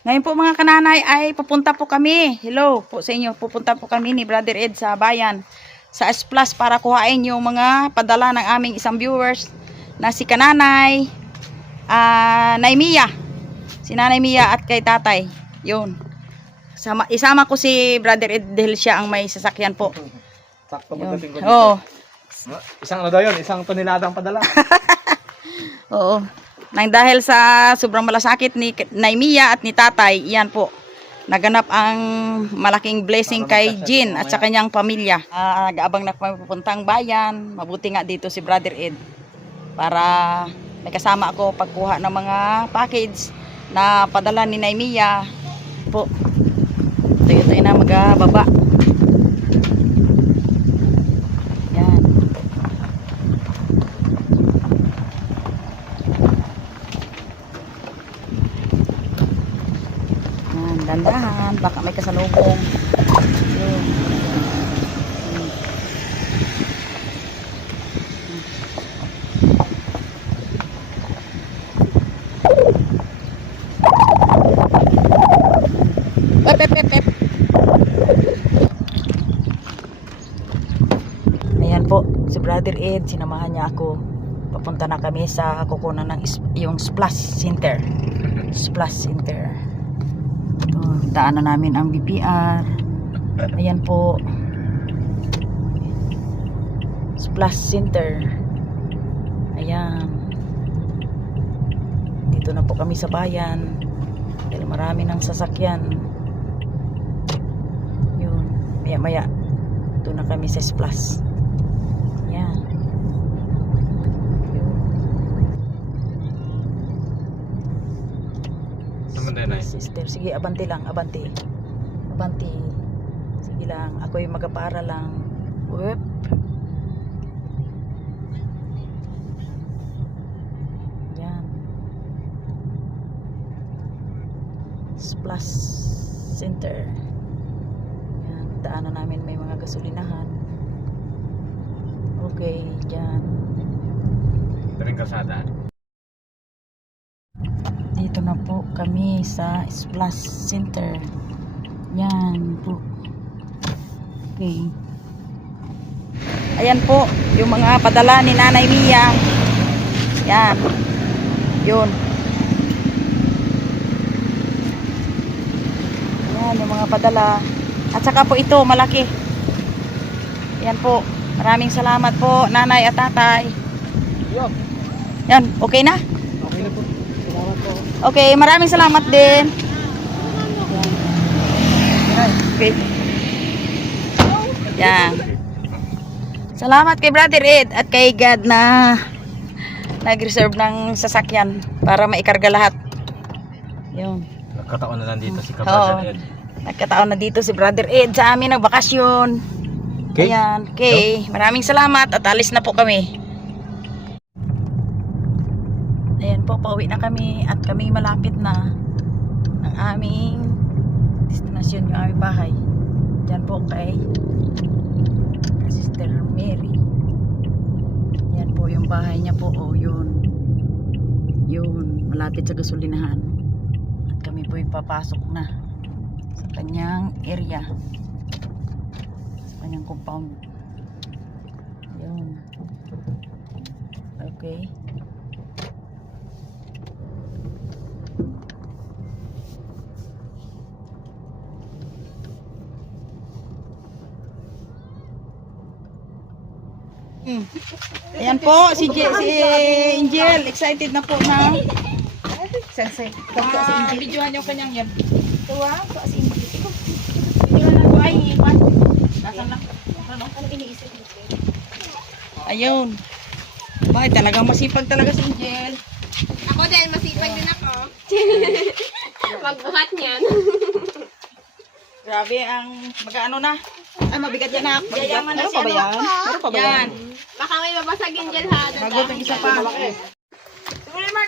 Ngayon po mga kananay ay pupunta po kami. Hello po sa inyo. Pupunta po kami ni Brother Ed sa bayan. Sa S-Plus para kuhain yung mga padala ng aming isang viewers na si kananay. Naimia. Si Nanay Mia at kay tatay. Yun. Isama ko si Brother Ed dahil siya ang may sasakyan po. Sakto pagdating ko dito. Oo. Isang ano daw yun? Isang toneladang padala. Oo. Nang dahil sa sobrang malasakit ni Naimia at ni tatay, yan po. Naganap ang malaking blessing kay Jean at sa kanyang pamilya. Nag-aabang na kami pupuntang bayan. Mabuti nga dito si Brother Ed. Para may kasama ako pagkuha ng mga package na padala ni Naimia. Po. Tayo na magbaba. Yan. Yan, dandahan. Baka may kasalubong. Yun. Pep. Ayan po, si Brother Ed, sinamahan niya ako. Papunta na kami sa kukunan ng yung Splash Center. Splash Center. Ito, daanan namin ang BPR. Ayan po. Splash Center. Ayan. Dito na po kami sa bayan. Dahil marami ng sasakyan. Yun. Maya. Ito na kami sa Splash. Yan. Yun. Sister. Sige, abanti lang. Abanti. Sige lang. Ako'y magpapaaral lang. Whoop. Yan. Splash Center. Yan. Daanan namin may mga gasolinahan. Okay, dyan. Ito rin kasada. Dito na po kami sa Splash Center. Yan po. Okay. Ayan po, yung mga padala ni Nanay Mia. Yan. Yun. Yan, yung mga padala. At saka po ito, malaki. Yan po. Maraming salamat po, nanay at tatay. Yan, okay na? Okay na po. Salamat po. Okay, maraming salamat din. Okay. Yan. Salamat kay Brother Ed at kay God na nag-reserve ng sasakyan para maikarga lahat. Yun. Nagkataon na nandito si Oo. Brother Ed. Nagkataon na dito si Brother Ed sa amin nagbakasyon. Okay. Ayan, okay. Maraming salamat at alis na po kami. Ayan po, pauwi na kami at kami malapit na ng aming destinasyon, yung aming bahay. Diyan po kay Sister Mary. Yan po yung bahay niya po. Oh, yun. Yun, malapit sa gasolinahan. At kami po papasok na sa kanyang area. Kanyang compound. Yun. Okay. Ayan po, si Angel. Excited na po na. Videohan yung kanyang yan. Tuwa, po si Angel. Videohan na po ay ipan. Nasaan na? Ano iniisip mo? Ayun. Bakit talagang masipag talaga si Angel? Ako din, masipag din ako. Magbuhat niyan. Grabe ang mag-ano na. Ay, mabigat yan na. Yayaman na Meron pa ba yan? Meron pa ba yan? Baka may babasagin dyan ha. Bago itong isa pa.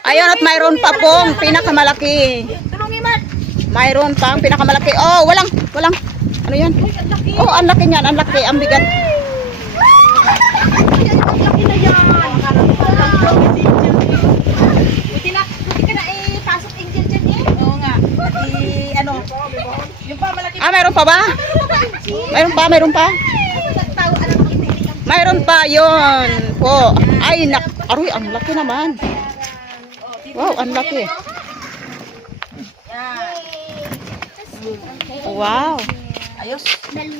Ayun, at mayroon pa pong pinakamalaki. Tulungi, Mark. Mayroon pa ang pinakamalaki. Oh, walang. Ano yan? Oh, ang laki niyan. Ang laki. Ang bigat. Ang laki na yan. Buti ka na pasok Angel dyan eh. Oo nga. Mayroon pa ba? Mayroon pa, mayroon pa. Mayroon pa, yun po. Ay, aroy, ang laki naman. Wow, ang laki. Wow. Ayos.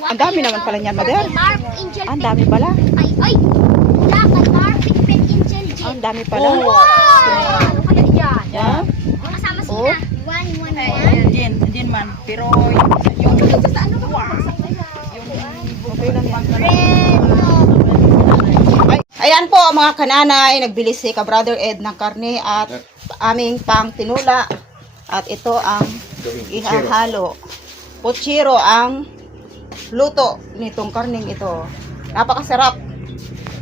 Ang dami naman pala niyan, Mother. Ang dami pala. Ay, Ang dami pala. wow! Ano kaya yan? Yan. Kasama Oh. sila. One. Din man. Pero yung okay lang yan. Ayan po mga kananay, nagbili si ka Brother Ed ng karne at aming pang tinula. At ito ang ihahalo. Puchiro ang luto nitong karning ito. Napakasarap.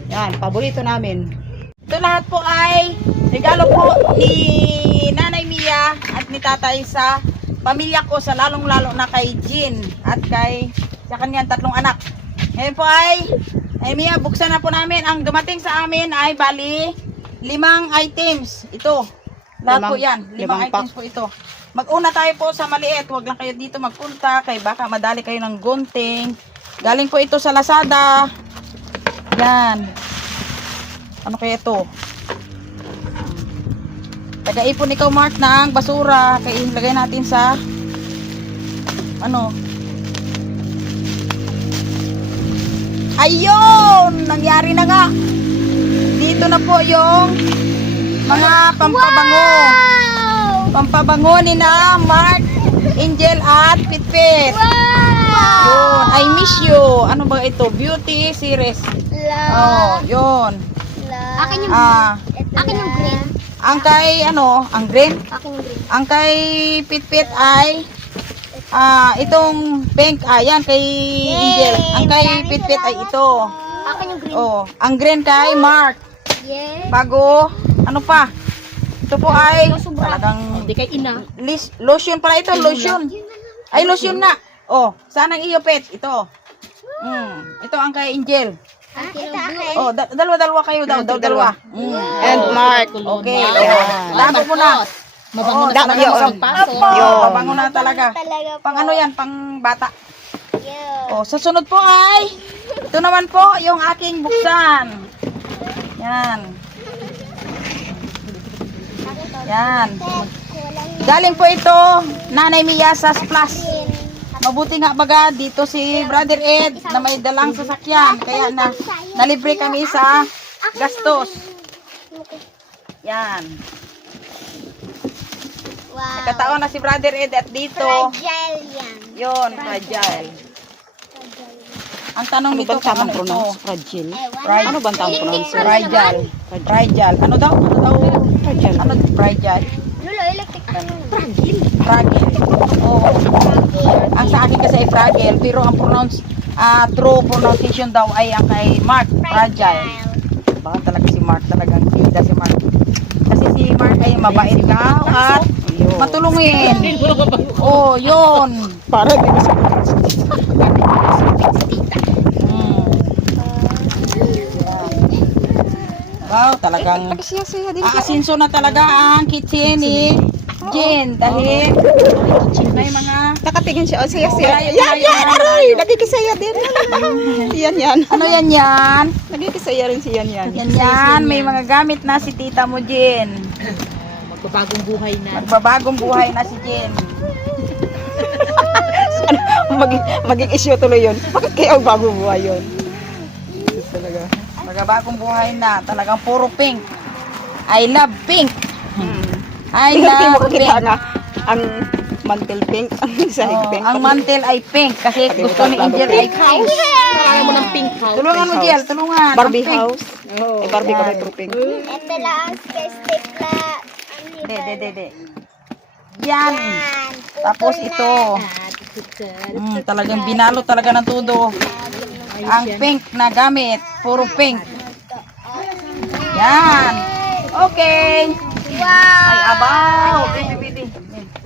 Yan, paborito namin. Ito lahat po ay regalo po ni Nanay Mia at ni Tatay sa pamilya ko, sa lalong-lalo na kay Jean at sa kanyang 3 anak. Ngayon po ay Mia, buksan na po namin. Ang dumating sa amin ay bali 5 items. Ito. Lahat po yan. 5 items po ito. Mag-una tayo po sa maliit. Huwag lang kayo dito magpunta kay baka madali kayo ng gunting. Galing po ito sa Lazada. Yan. Ano kaya ito? Taga-ipon ikaw, Mark, ng basura. Kaya ilagay natin sa ano? Ayun! Nangyari na nga. Dito na po yung mga pampabango. Pampabango ni na Mark, Angel at Pitpit. Yun. I miss you. Ano ba ito? Beauty series. Oh, yun. Akin yung akin yung green. Ang kay ang green. Akin yung green. Ang kay Pitpit ay itong pink. Yan kay Angel. Ang kay Pitpit ay ito. Akin yung green. Oh, ang green kay Mark. Yeah. Bago, ano pa? Ito po ay talagang Hindi kay ina. lotion pala ito, lotion. Ay, lotion na. Oh, saan ang iyo, Pet? Ito. Ito ang kay Angel. Ito akin. Oh, dalawa-dalawa kayo daw, dalawa. And Mark. Okay. Dago mo na. Mabango na talaga yun. Mabango na talaga. Pang ano yan, pang bata. Oh, sa sunod po ay ito naman po yung aking buksan. Yan. Yan. Galing po ito, Nanay Mia sa Plus. Mabuti nga baga dito si Brother Ed na may dalang sasakyan. Kaya nalibre kami sa gastos. Yan. Wow. Nakataon na si Brother Ed at dito. Fragile yan. Yun, fragile. Ang tanong nito kung ano ito. Fragile. Fragile. Ano bang tawag pronounce? Fragile. Fragile. Ano daw? Ano daw? Fragile. Ano fragile? Lolo, electric pa nun. Fragile. Oo. Ang sa akin kasi ay fragile. Pero ang true pronunciation daw ay ang kay Mark. Fragile. Baka talaga si Mark. Talagang cute si Mark. Kasi si Mark ay mabait daw at matulungin. Oh, yun. Para di ba Wow, talagang siya din. aasinso na talaga ang kitchen ni Jen dahil may mga Nakatingin siya. Saya-saya. Yan, Yan. Aray. Nagkikisaya din. Yan. ano yan? Nagkikisaya rin si Yan. Yan, may mga gamit na si tita mo, Jen. Magbabagong buhay na. Magbabagong buhay na si Jen. Maging issue tuloy yun. Bakit kaya ang bagong buhay yun? Talaga. Magbabagong buhay na. Talagang puro pink. I love pink. I love pink. Ang mantle pink. Ang sahig Oh, pink. ang mantel ay pink kasi gusto ni Angel ay pink. Kaya mo ng pink house. Tulungan mo, Jel. Tulungan. Barbie Ang pink. house. Eh, Barbie kami puro pink. Ito lang, step lang. De. Yan. Tapos ito. Talagang binalo talaga ng tudo. Ang pink na gamit. Puro pink. Yan. Okay. Wow! Ay, abaw. Piti.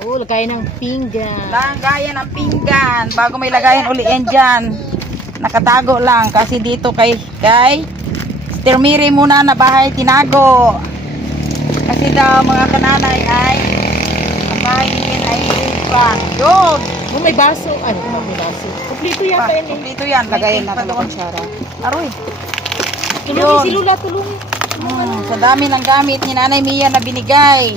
Oh, lagay ng pinggan. Lagayan ng pinggan. Bago may lagayan uli yan dyan. Nakatago lang. Kasi dito kay Termiri muna na bahay tinago. Kasi daw mga kananay ay ang bahay niyan ay pa. Yun. may baso. Ano, may baso. Kompleto yata yan eh. Kompleto yan. Lagayin May natin pa ng doon. kutsara. Aroy. Tulungin si Lula, tulungin. Sa dami ng gamit ni Nanay Mia na binigay.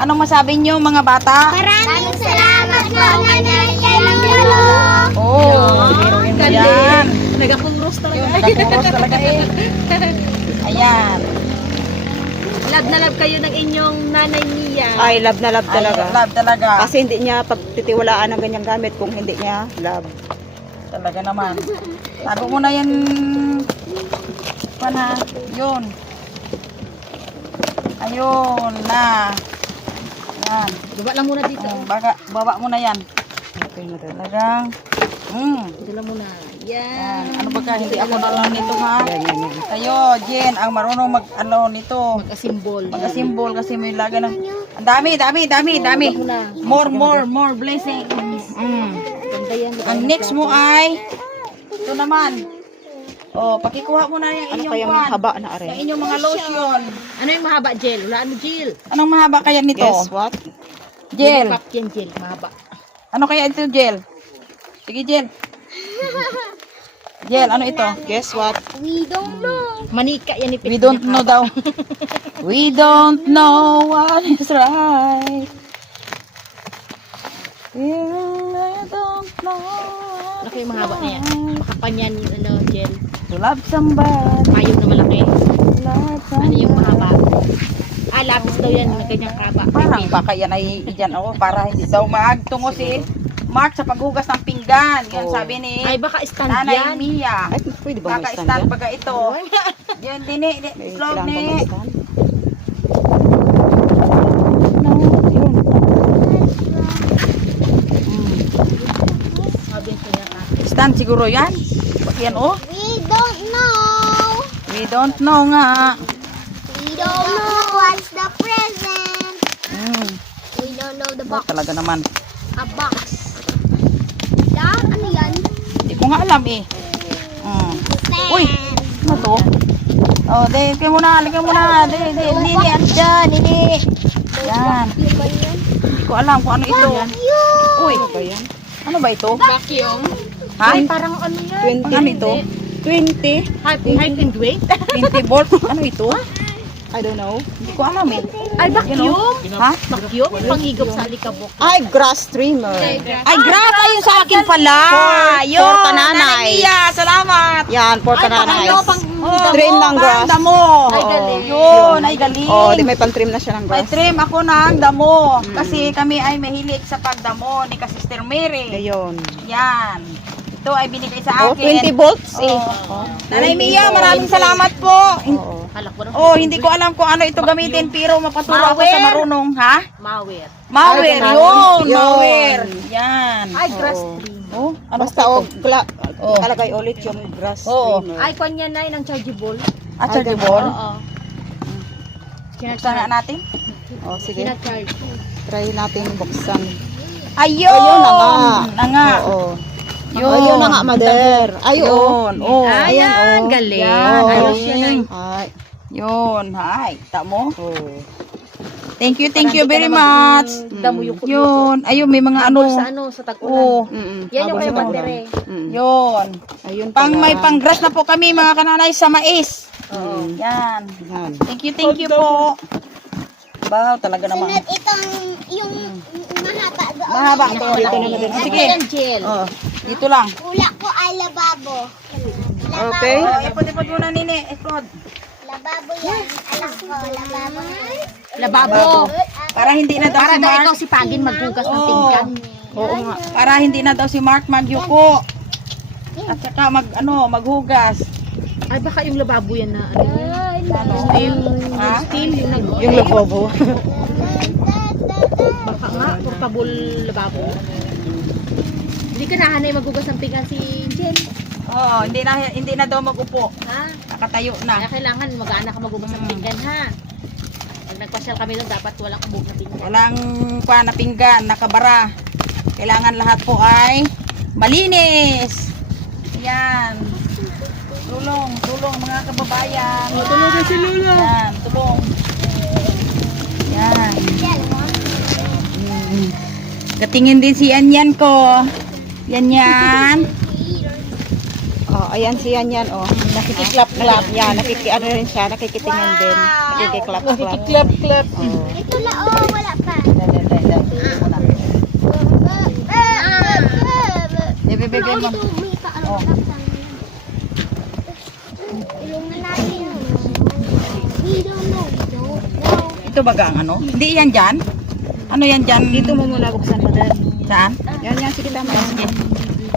Anong masabi niyo mga bata? Maraming salamat po, Nanay Lolo. Oh, yan. Nagapuros talaga. Nakapuros talaga eh. Ayan. Love na love kayo ng inyong nanay Mia. Ay, love na love talaga. Ay, love talaga. Kasi hindi niya pagtitiwalaan ng ganyang gamit kung hindi niya love. Talaga naman. Tago mo na yan. Pana. Yun. Ayun na. Yan. Baba lang muna dito. Baba mo na yan. Okay na rin. Talagang. Dito lang muna. Yan. Yan. Ano ba ka? Hindi ako nalaw nito ha. Yan, yan, yan. Kayo, Jen, ang marunong mag-ano nito. Mag-asimbol. Mag-symbol kasi may laga ng... Ang dami. Muna. More blessings. Ganda yan. Ang next mo ay... Ito naman. Oh, pakikuha mo na yung Ano inyong kayang kwan. haba na Yung are? inyong mga lotion. Ano yung mahaba, gel? Wala ano, gel? Anong mahaba kaya nito? Guess what? Gel. Pop yan, gel. Mahaba. Ano kaya ito, gel? Sige, gel. Gel, ano ito? Guess what? We don't know. Manika yan. We don't know daw. We don't know what is right. I don't know. Ano yung mahaba na yan? Makapanyan yung ano, gel. To love somebody. Payong na malaki. Love Ano yung somebody. mahaba? Lapis daw yan. Na ganyang kaba. Parang baka yan ay dyan ako para hindi daw magtungo si Mark sa paghugas ng pinggan. Yan Oh. sabi ni Ay, baka stand Nanay yan. Mia. Ay, pwede ba Baka may stand stand yan? baga ito. Yan din eh. May Slow kailangan ba ni. may stand? Yun. Sabi ko yan. Stand siguro yan. Yan oh. We don't know. We don't know nga. We don't know what's the present. We don't know the Ba, box. talaga naman. A box. Ano yan? Hindi ko nga alam eh. Uy! Ano to? Oh, lagyan mo na. Nini, at dyan. Nini. Yan. Yung ba yun? Hindi ko alam kung ano ito. Uy! Ano ba yan? Ano ba ito? Vacuum. Ha? Ay, parang ano yan? 20. Ano ito? 20? Height and weight? 20 volt? Ano ito? I don't know. Hindi ko alam eh. Ay, vacuum? Ha? Vacuum? Panghigop sa alikabok. Ay, grass trimmer. Ay, grabe ayun sa akin pala. For kananay. Iya, salamat. Yan, for kananay. Trim ng grass. Damo. Ay, galing. Yun, ay galing. Oh, di may pang-trim na siya ng May grass. trim ako ng damo. Kasi kami ay mahilig sa pagdamo ni Sister Mary. Ngayon. Yan. Ito ay binigay sa Oh, akin. 20 volts eh. Oh. Nanay Mia, maraming salamat po. Oh, halak ko na. Oh, hindi ko alam kung ano ito gamitin pero mapaturo ako sa marunong, ha? Mawir. Mawer, Ay, yun, yun. mawer. Yan. Ay, grass Oo. trim. Oh, ano Basta Oh. kalagay ulit yung grass Oo. trimmer. Ay, kwan yan na ng chargeable. at chargeable? Oo. Buksan nga natin. Oh, sige. Sinacharge. Try natin buksan. Ayun! Ayun na nga. Na nga. Oo. Yun. Ayun na nga, mother. Yun. Ayun. Oh. Ayan, oh. galing. Yan, Ayos yan galing. ay. Ay. Yun. Hay. Tamo. Oh. Thank you very much. Damo yung Yun. Ayun, may mga ano. Sa ano, sa tag-ulan. Oh. Yan yung Habang kaya sa battery. Mm. Yun. Ayun Pang pala. may pang-grass na po kami mga kananay sa mais. Oo. Yan. Yan. Thank you po. Wow, talaga naman. Sunod itong yung mahaba doon. Mahaba. Dito na natin. Sige. Yan, gel. Oh, dito lang. Ula ko ay lababo. Okay. Oh, ipod-ipod muna nini. Ipod. Lababo yan. Alam ko, lababo. Lababo. Para hindi na daw Para si daw Mark. ikaw si Pagin maghugas ng Oo. pinggan. Oo nga. Para hindi na daw si Mark magyuko. At saka maghugas. Ay, baka yung lababo yan na ano. Ano? Steel. Ha? Steel yung nag... Yung lababo. Baka nga, portable lababo. Hindi ka nahanay maghugas ng pinggan si Jen. Oh, hindi na daw magupo. Ha? Nakatayo Kaya na. kailangan mag-aana ka maghugas ng pinggan, ha? Pag nagpasyal kami doon, dapat walang ubog na pinggan. Walang na pinggan, nakabara. Kailangan lahat po ay malinis. Yan. Tulong mga kababayan. Tulungan si Lola. Yan, tulong. Yan. Katingin din si Anyan ko. Yan. Oh, ayan si yan. Oh. Nakikiklap-klap. Yan, ano rin siya. Nakikitingin din. Nakikiklap-klap. Nakikiklap-klap. Oh. Ito na, wala pa. Bebe, Ito, mo. may paano ilong na natin. We don't know. Ito baga ang ano? Hindi yan dyan? Ano yan dyan? Dito mo muna buksan pa din. Saan? Yan, sige tama. Sige.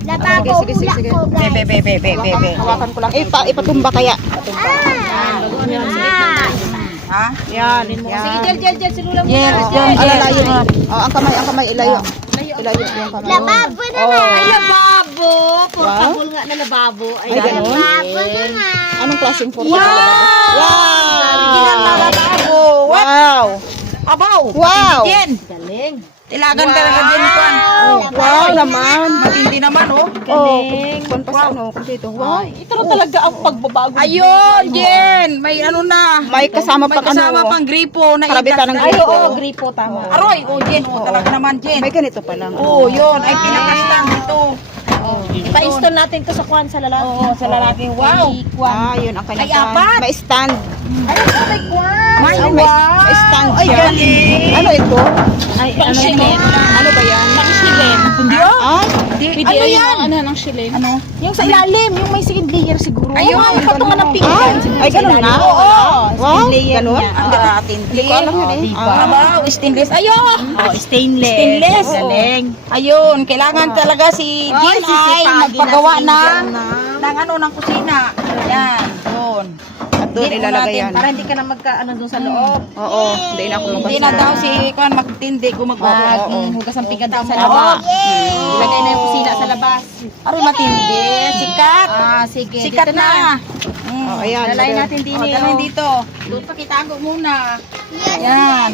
Labago, Sige. hula ko, guys. Bebe. Hawakan ko lang. Ipatumba kaya. Ha? Yan. Sige, Jel, silula mo Yes, na. yes. Alalayin. Oh, ang kamay, ilayo. Ilayo yung kamay. Lababo na nga. Ay, lababo. Portable nga na lababo. Ay, Ay, ganun? Lababo na nga. Anong klaseng portable? Wow! Wow! Abaw! Wow! Jen! galing. Tilagan talaga din kwan. Wow naman. Matindi naman, oh. Kung pa ano, dito. Wow. Ito na talaga ang pagbabago. Ayun, Jen! May ano na. May kasama May pang kasama ano. pang gripo na Karabitan ng itas- gripo. Ay, oo, gripo, tama. Aroy, oh, Jen. Oh, talaga naman, Jen. May ganito pa lang. Oh, yun. Ay, pinakaslang dito. Ipa-install natin to sa kwan sa lalaki. Oo, sa lalaki. Wow! Yun ang kanyang Ay, apat. May stand. Ay, may kwan! May May stand Ay, siya. galing! Ano ito? Ay, ano yun? Ano ba yan? Pang-shilin. Hindi, oh. Ah? Ano yan? Ano ng shilin? Ano? Yung sa ilalim, yung may second layer siguro. Ayun, Yung patungan ng pink. Ay, ganun na? Oo. Wow, ganun? Ang atindi. Hindi ko alam yun eh. Abaw, stainless. Ayun! Oh, stainless. Stainless. Galing. Ayun, kailangan talaga si Jean ay magpagawa ng ano, ng kusina. Yan, yun. At doon Hindi ilalagay natin yan. Para hindi ka na magka-ano doon sa loob. Oo, hindi na ako Hindi na daw si Kwan magtindi, gumagawa. Hugas ang pinggan doon sa Tama. labas. Ilagay na yung kusina sa labas. Aroy, matindi. Sikat. Sige. Sikat dito na. Mm. Oh, ayan. Lalayin natin din O, dalhin dito. Doon pa kitago muna. Yan.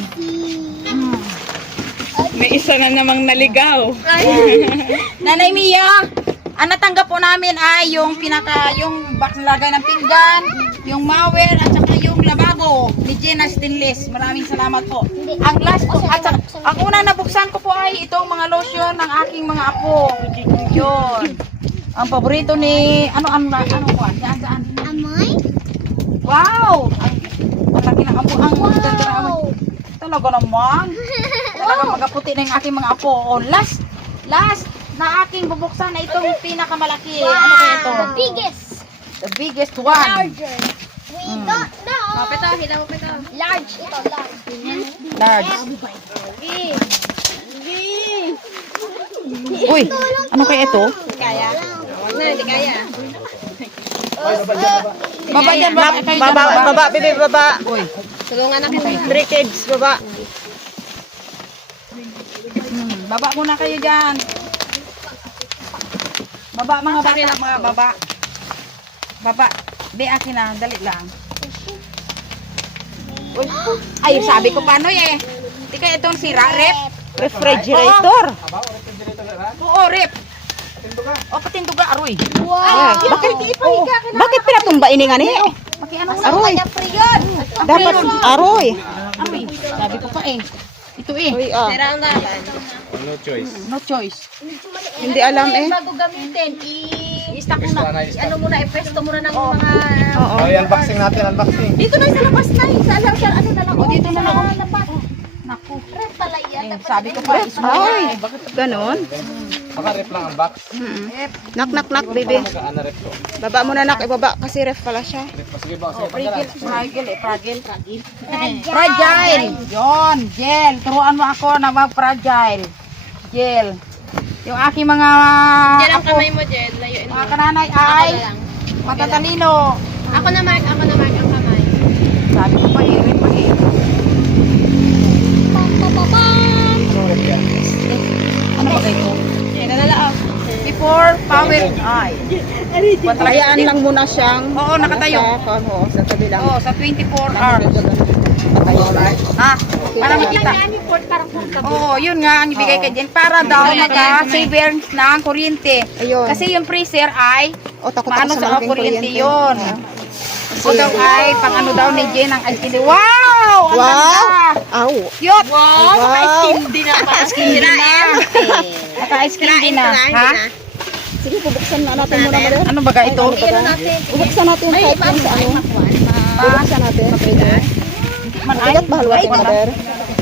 May isa na namang naligaw. Nanay Mia, ang natanggap po namin ay yung yung box na lagay ng pinggan, yung mower, at saka yung lababo ni Jenna Stainless. Maraming salamat po. Ang last po, at saka, ang unang nabuksan ko po ay itong mga lotion ng aking mga apo. Yun. Ang paborito ni, ano po, saan? Amoy? Wow! Ang mataki ng apo, ang ganda ng amoy. Talaga naman. Talaga magaputi na yung aking mga apo. O, last na aking bubuksan na itong pinakamalaki. Ano kaya ito? The biggest. The biggest one. Larger. We don't know. Hilaw pa ito. Large. Ito, large. Large. Big. Uy, ano kaya ito? Hindi kaya. Baba dyan, baba. Kayo dyan, Baba, bebe, baba. Uy. Tulungan na kita. 3 kids, baba. Baba muna kayo dyan. Baba mga bata, mga baba. Baba. Be, akin na. Dali lang. Uy. Ay, sabi ko paano eh. Hindi kaya itong sira, rep. Refrigerator. Oo, rep. O, patinduga, aroy. Ay, bakit pinatumba ini nga ni? Pakiano mo Aroy. na free yun. Dapat aroy. Aroy. Sabi ko pa eh. Ito eh. Uy, No choice. No choice. hindi alam eh. Bago gamitin, i-stack Pwesto muna. na, i-stack. Ano muna, i-presto muna ng mga... Oo. Okay, unboxing natin, unboxing. Dito na sa labas na. Sa ano na lang. O, dito na lang. Sa labas. Naku. Red pala yan. Eh, sabi ko pa, Ay, ganon. Baka rep lang ang box. Knock, baby. Ano rep to? Baba mo na, nak. Ibaba kasi ref pala siya. Rep pa, sige ba? Sige, Fragile. Fragile. Yon, gel. Turuan mo ako na mag-fragile. Gel. Yung aking mga ako, mo, Jen. Layuin mga kananay ay matatalino. Ako na, Mark. Ako na, Mark. Ang kamay. Sabi ko pa, rin pa eh. Anong rep yan? Ano ba kayo? Yan na lang. Before power. Ay. Hayaan lang muna siyang Oo, nakatayo. sa tabi lang. Oh, sa 24 hours. Ah, para makita. Oo, yun nga ang ibigay kay Jen. Para daw maka-save ng kuryente. Ayun. Kasi yung freezer ay O, takot paano ako sa malaking kuryente kuryente. yun. O daw ay pang ano daw ni Jen ang antili. Wow! Wow! Ang ganda! Aw. Cute! Wow! Wow. Naka-skin din na. Naka-skin din na. Naka-skin din na. Ha? Sige, bubuksan na natin muna, Mother. Ano baga ito? Bubuksan natin kahit yan sa ano. Bubuksan natin. Mabigat ba halwa ito, Mother?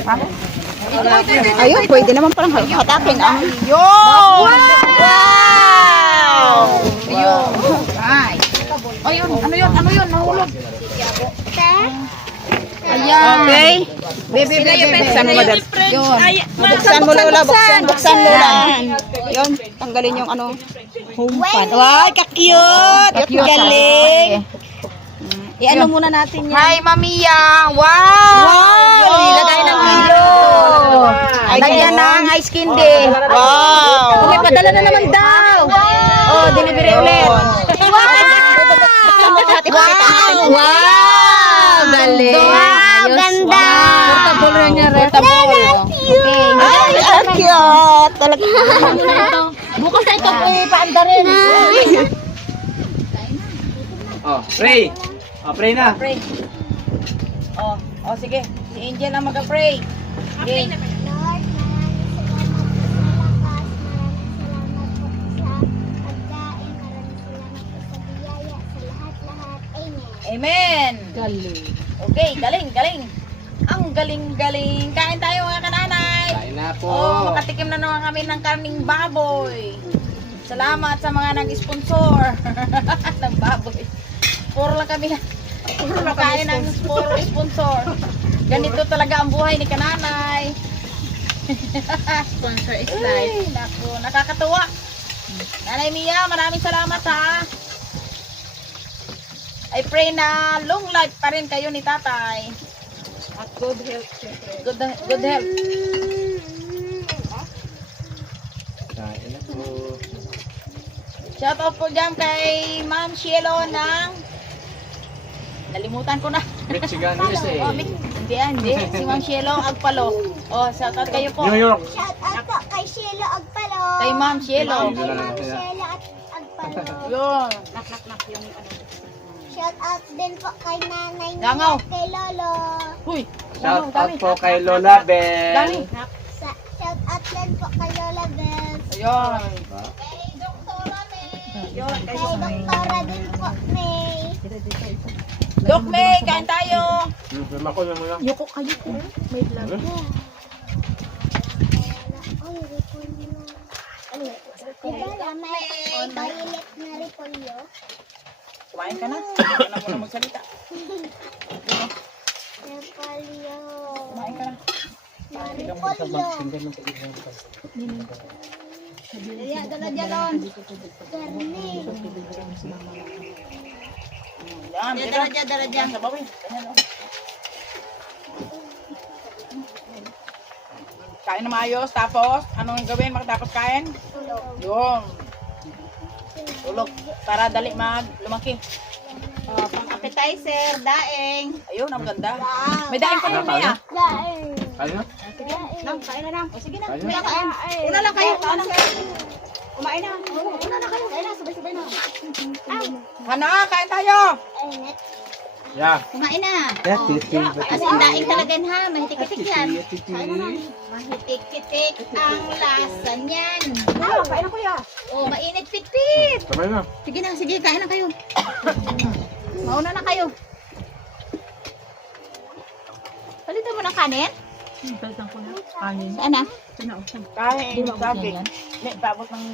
Ha? Ayun, pwede naman parang hatakin ang... Yun! Wow! Yun. Ay. Ayun, ano yun? Ano yun? Nahulog. Ayan. Okay. Bebe. Buksan mo, Mother. Yun. Buksan mo, Lola. Buksan, Lola. Yun, tanggalin yung ano. Home pan. Wow, ka-cute. Galing. I-ano muna natin yan. Hi, Mamiya! Wow! Ilagay ng kilo. Lagyan ng ice candy. Wow. May padala na naman daw. Oh, delivery ulit. Wow! Galing. Wow, ganda. Portable rin niya. Portable. Ay, ang cute. Talaga. Bukas na ito paanda rin. Oh, pray. Oh, pray na. Pray. Oh, sige. Si Angel ang mag-pray. Okay. Lord, maraming salamat po sa biyaya, sa lahat-lahat. Amen. Amen. Galing. Okay, galing. Ang galing. Kain tayo mga kananay. Kain na po. Oh, makatikim na naman kami ng karning baboy. Salamat sa mga nag-sponsor ng baboy. Puro lang kami kain ng puro sponsor. Ganito talaga ang buhay ni kananay. Sponsor is life. Ay, naku, nakakatuwa. Nanay Mia, maraming salamat ha. I pray na long life pa rin kayo ni tatay. At good health, syempre. Good health. Kain na po. Shout out po dyan kay Ma'am Cielo ng... Nalimutan ko na. Michigan, USA. Oh, hindi. Si Ma'am Cielo Agpalo. Oh, shout out kayo po. New York. Shout out po kay Sheila Agpalo. Kay Ma'am Cielo. Kay Ma'am Sheila at Agpalo. Yun. Shout out din po kay Nanay Mia Langaw. at kay Lolo. Huy. Shout out po kay Lola Bell. Dami. Shout out din po kay Lola Bells. Ayun. Kay Doktora May. Yun. Kay Doktora din po May. Dok May, kain tayo. Ako na muna. Yuko kayo po. May vlog. Diba may violet na repolyo? Kumain ka na. Hindi ka na muna magsalita. Repolyo. Kumain ka na. Repolyo. Garni. Yan. Dala. Sa bawin. Ganyan, oh. Kain na maayos. Tapos, anong gawin makatapos kain? Yung. Tulog. Para dali lumaki. Pang appetizer, daeng. Ayun, ang ganda. May daing pa yun, Mia. Daing. Kain na? Kain na lang. O sige na. Kain na? Kuya, kain. Una lang kayo. Kumain na. Una na kayo. Kain na. Sabay-sabay na. Hana, kain tayo. Init. Yeah. Kumain na. Kasi ang daing talaga yan, ha. Mahitik-hitik yan. Mahitik-hitik ang lasa niyan. Kain na kuya. Oh, mainit pitpit. Sabay na. Sige na. Sige. Kain na kayo. Mauna na kayo. Palitan mo ng kanin? Palitan ko na. Kanin. Saan na? Kain, sabi. May babot ng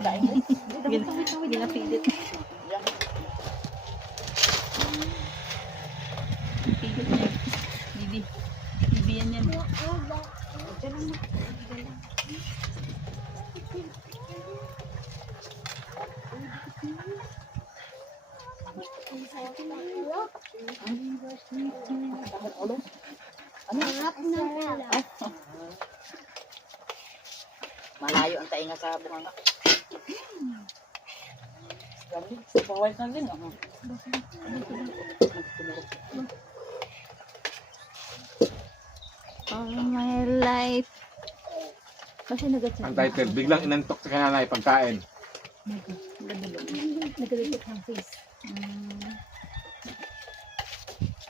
daing mo. Hindi na pilit. Bibi yan yan. Malayo ang tainga sa bunganga. Grabe, super white na din. Oh. All my life. Kasi nagatsa. Ang title, biglang inantok sa kananay pagkain. Nagalikot ng face.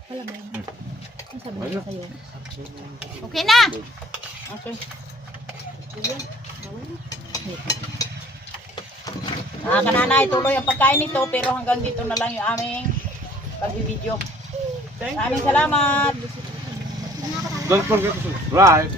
Wala ba yun? Ano sabi nila sa'yo? Okay na. Okay. Kananay, tuloy ang pagkain nito pero hanggang dito na lang yung aming pagbibideo. Maraming salamat. Don't forget to subscribe.